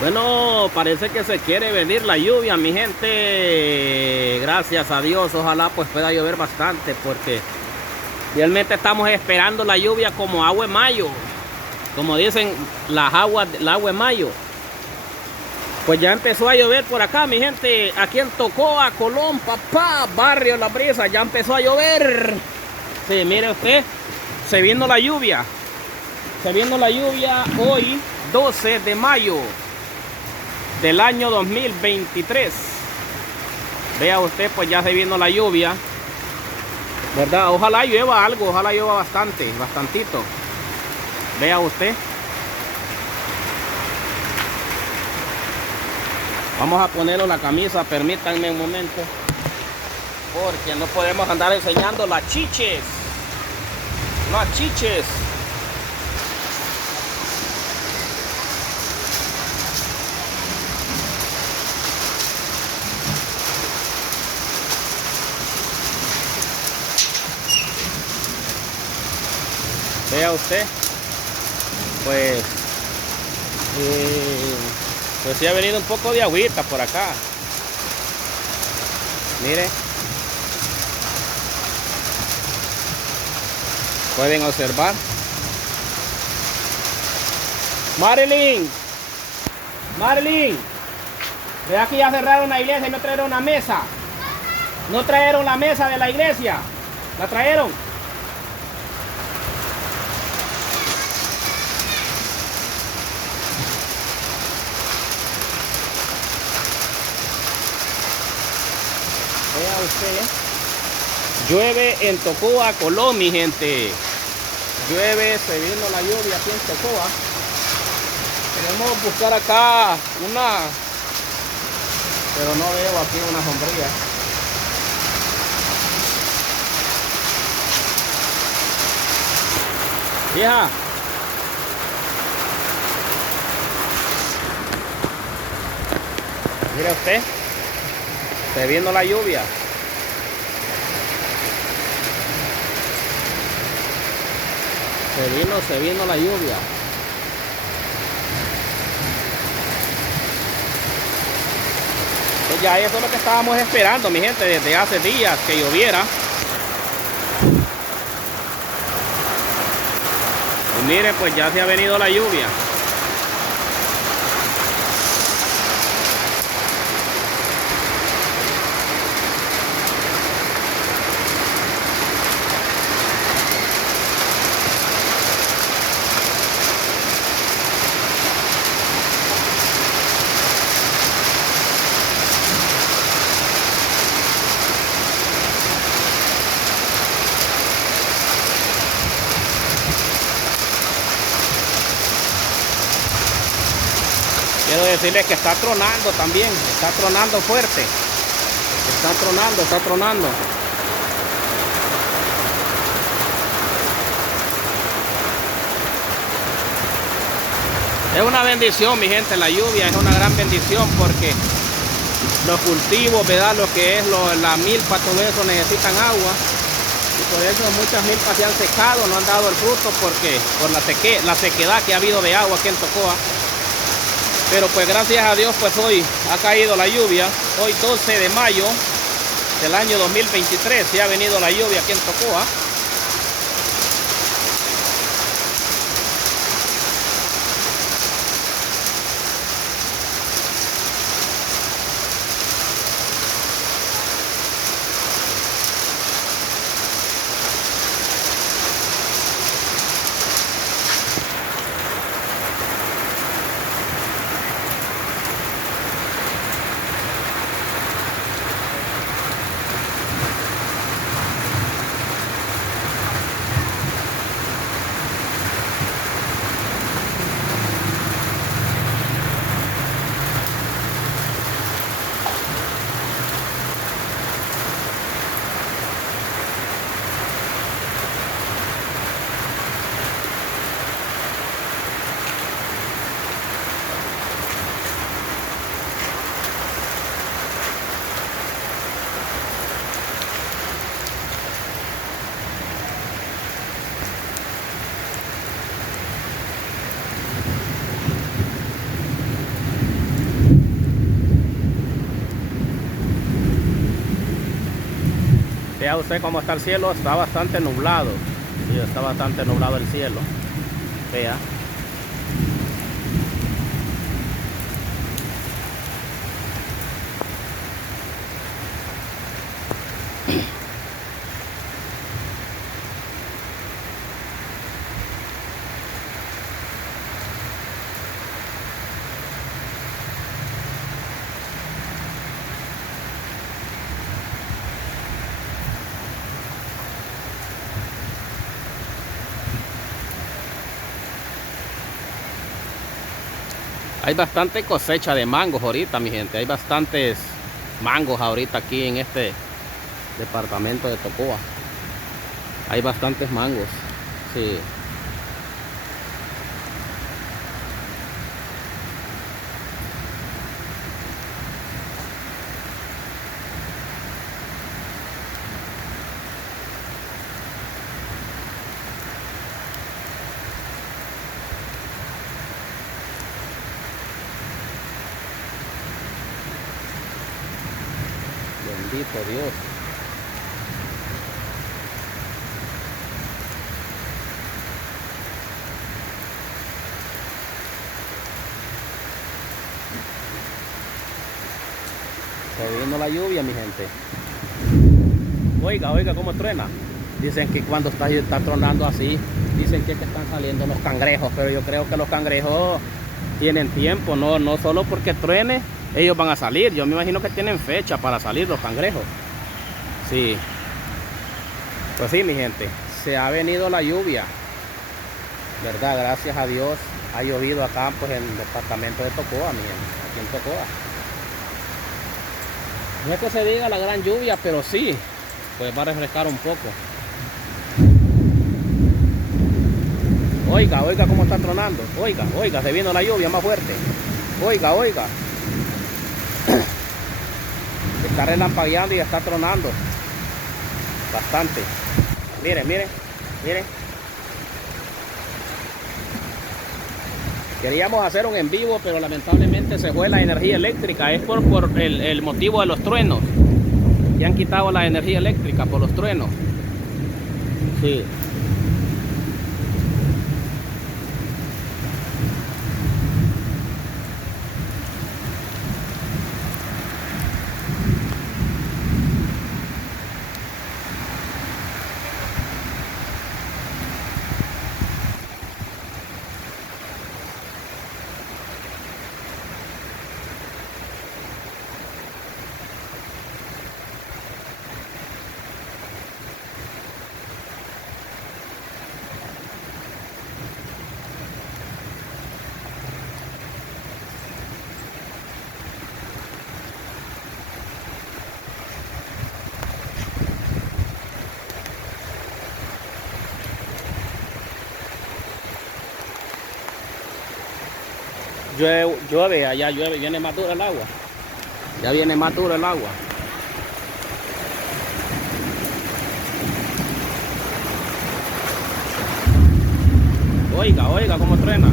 Bueno, parece que se quiere venir la lluvia, mi gente. Gracias a Dios, ojalá pues pueda llover bastante, porque realmente estamos esperando la lluvia como agua en mayo. Como dicen, el agua en mayo. Pues ya empezó a llover por acá, mi gente. Aquí en Tocoa, Colón, papá, barrio La Brisa, ya empezó a llover. Sí, mire usted, se viene la lluvia. Se viene la lluvia hoy, 12 de mayo del año 2023. Vea usted, pues ya se vino la lluvia, ¿verdad? Ojalá llueva algo, ojalá llueva bastantito. Vea usted. Vamos a ponerlo la camisa, permítanme un momento, porque no podemos andar enseñando las chiches. Las chiches. Vea usted, pues sí ha venido un poco de agüita por acá. Mire, pueden observar. Marilyn, vea que ya cerraron la iglesia y no trajeron una mesa. No trajeron la mesa de la iglesia. ¿La trajeron? Vea usted, llueve en Tocoa, Colón, mi gente. Llueve, se vino la lluvia aquí en Tocoa. Queremos buscar acá una, pero no veo aquí una sombrilla. Vieja, mire usted, se vino la lluvia. Se vino la lluvia. Pues ya eso es lo que estábamos esperando, mi gente, desde hace días, que lloviera. Y mire, pues ya se ha venido la lluvia. Quiero decirles que está tronando también, está tronando fuerte. Está tronando. Es una bendición, mi gente, la lluvia es una gran bendición, porque los cultivos, ¿verdad? Lo que es la milpa, todo eso necesitan agua. Y por eso muchas milpas se han secado, no han dado el fruto, porque por la sequedad que ha habido de agua aquí en Tocoa. Pero pues gracias a Dios, pues hoy ha caído la lluvia. Hoy 12 de mayo del año 2023 se ha venido la lluvia aquí en Tocoa. allá usted cómo está el cielo, está bastante nublado. Sí, está bastante nublado el cielo. Vea. Hay bastante cosecha de mangos ahorita, mi gente. Hay bastantes mangos ahorita aquí en este departamento de Tocoa. Hay bastantes mangos. Sí. Bendito Dios. Se vino la lluvia, mi gente. Oiga, oiga cómo truena. Dicen que cuando está tronando así, dicen que están saliendo los cangrejos, pero yo creo que los cangrejos tienen tiempo, no solo porque truene, ellos van a salir. Yo me imagino que tienen fecha para salir los cangrejos. Sí. Pues sí, mi gente, se ha venido la lluvia, ¿verdad? Gracias a Dios ha llovido acá, pues en el departamento de Tocoa, mi gente, aquí en Tocoa. No es que se diga la gran lluvia, pero sí, pues va a refrescar un poco. Oiga, oiga cómo está tronando. Oiga, oiga, se vino la lluvia más fuerte. Oiga, oiga. Está relampagueando y está tronando bastante. Miren, miren, miren. Queríamos hacer un en vivo, pero lamentablemente se fue la energía eléctrica. Es por el motivo de los truenos. Ya han quitado la energía eléctrica por los truenos. Sí. Llueve, allá llueve, viene más duro el agua. Ya viene más duro el agua. Oiga, oiga cómo truena.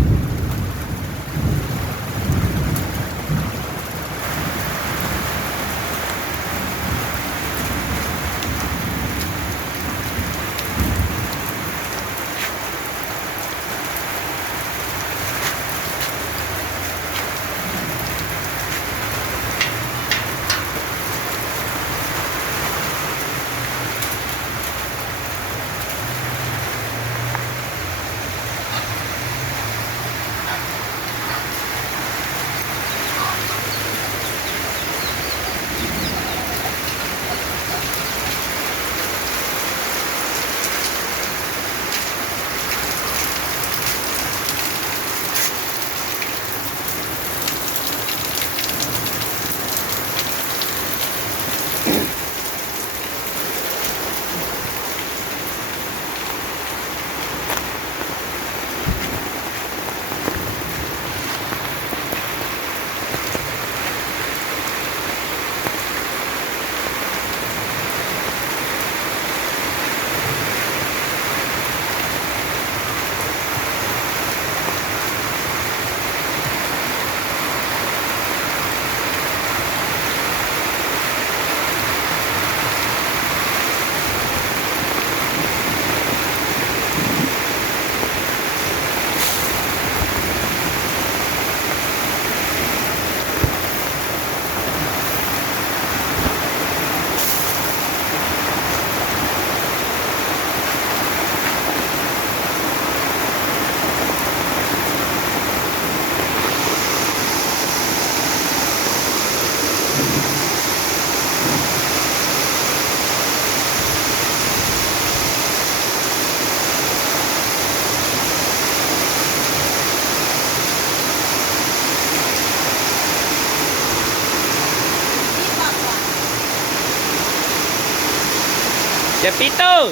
Chepito,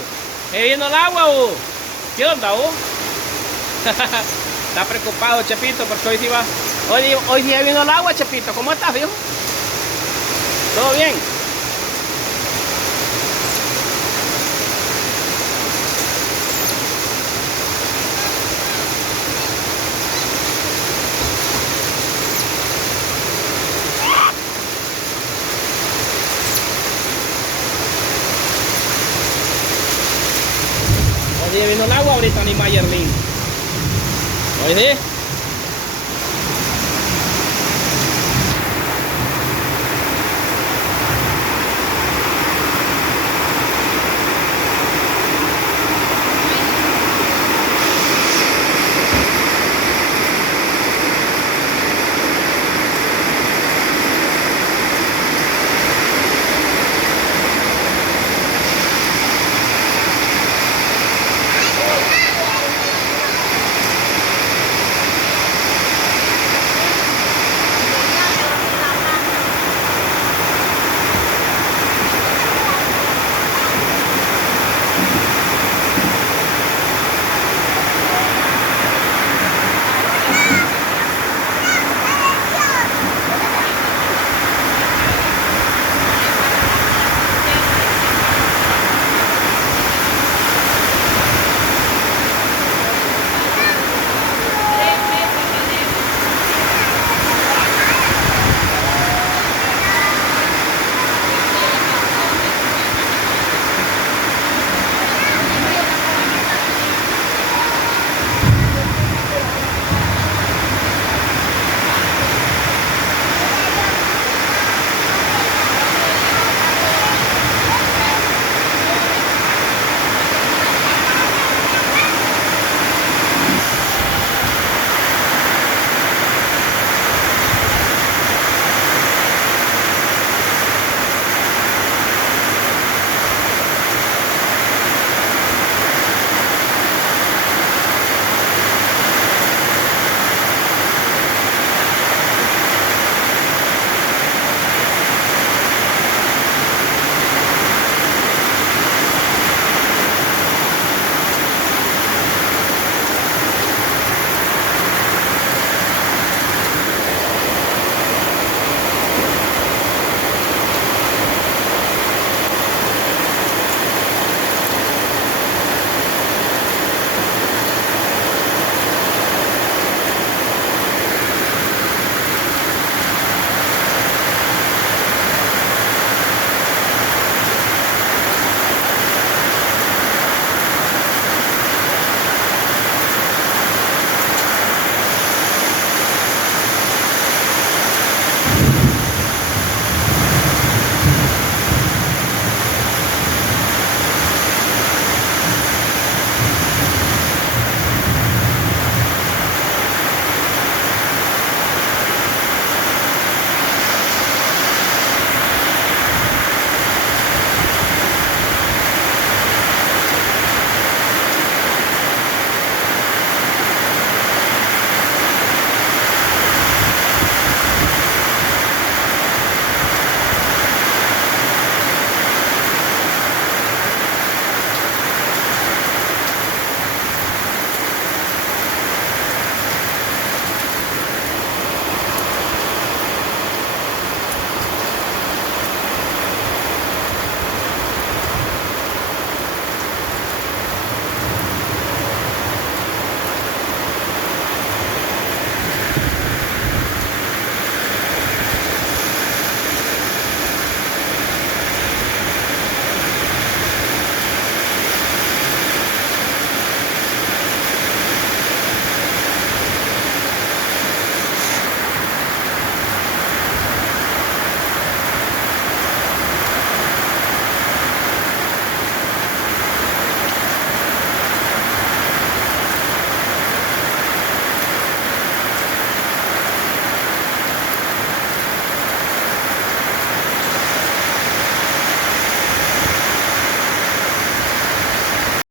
¿se vino el agua o qué onda vos? Está preocupado Chepito porque hoy sí va. Hoy sí vino el agua, Chepito. ¿Cómo estás, viejo? ¿Todo bien? Hoy sí vino el agua ahorita ni Mayerlin. Hoy sí.